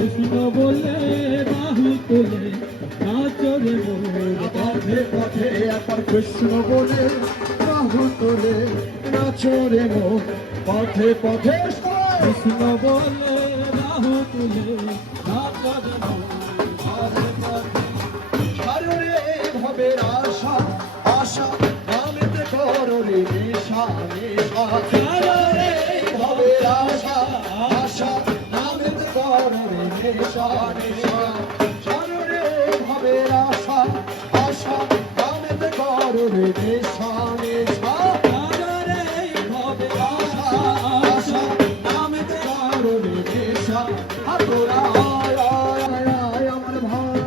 কৃষ্ণ বলে বাহু তুলে নাচরে মোর পথে পথে একবার কৃষ্ণ বলে বাহু তোলে নাচরে মোর পথে পথে কৃষ্ণ বলে বাহু তুলে নাচরে মোর ছাড়রে ভবের আশা আশা নামেতে করো রে নেশা নেশা ছাড়রে ভবের আশা আশা নামেতে করো রে নেশা নেশা ছাড়রে ভবের আশা আশা নামেতে করো রে নেশা নেশা আরে ভবে আশা আশা নামেতে করো রে নেশা তোরা আয় আয় আয় আমার ভাই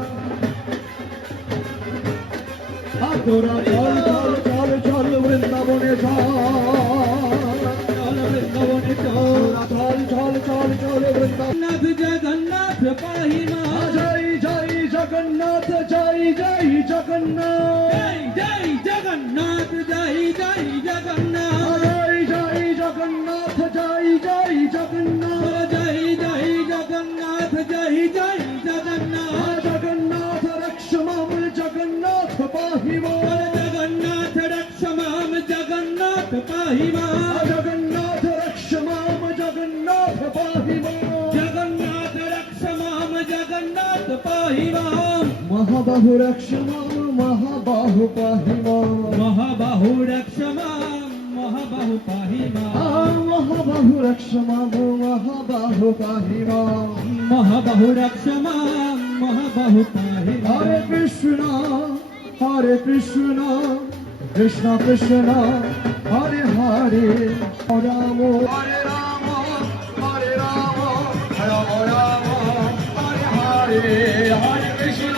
তোরা চল চল চল চল বৃন্দাবনে চল বৃন্দাবনে চল চল চল চল চল বৃন্দাবন জগন্নাথ পাহিমা জয় জয় জগন্নাথ জয় জয় জগন্নাথ জয় জগন্নাথ জয় জয় জগন্নাথ জয় জয় জগন্নাথ জয় জয় জগন্নাথ জয় জয় জগন্নাথ জয় জয় জগন্নাথ জগন্নাথ রক্ষমাম জগন্নাথ পাহিমা জগন্নাথ রক্ষমাম জগন্নাথ পাহিমা জগন্নাথ রক্ষমাম জগন্নাথ পাহিমা জগন্নাথ রক্ষমাম জগন্নাথ পাহিমা মহাবাহু রক্ষমাম মহাবাহু পাহিমা মহাবাহু রক্ষমাম মহাবাহু পাহিমা মহাবাহু রক্ষমাম মহাবাহু পাহিমা মহাবাহু রক্ষমাম মহাবাহু পাহিমা হরে কৃষ্ণ কৃষ্ণ কৃষ্ণ হরে হরে রাম হরে রাম হরে রাম রাম রাম হরে হরে হরে কৃষ্ণ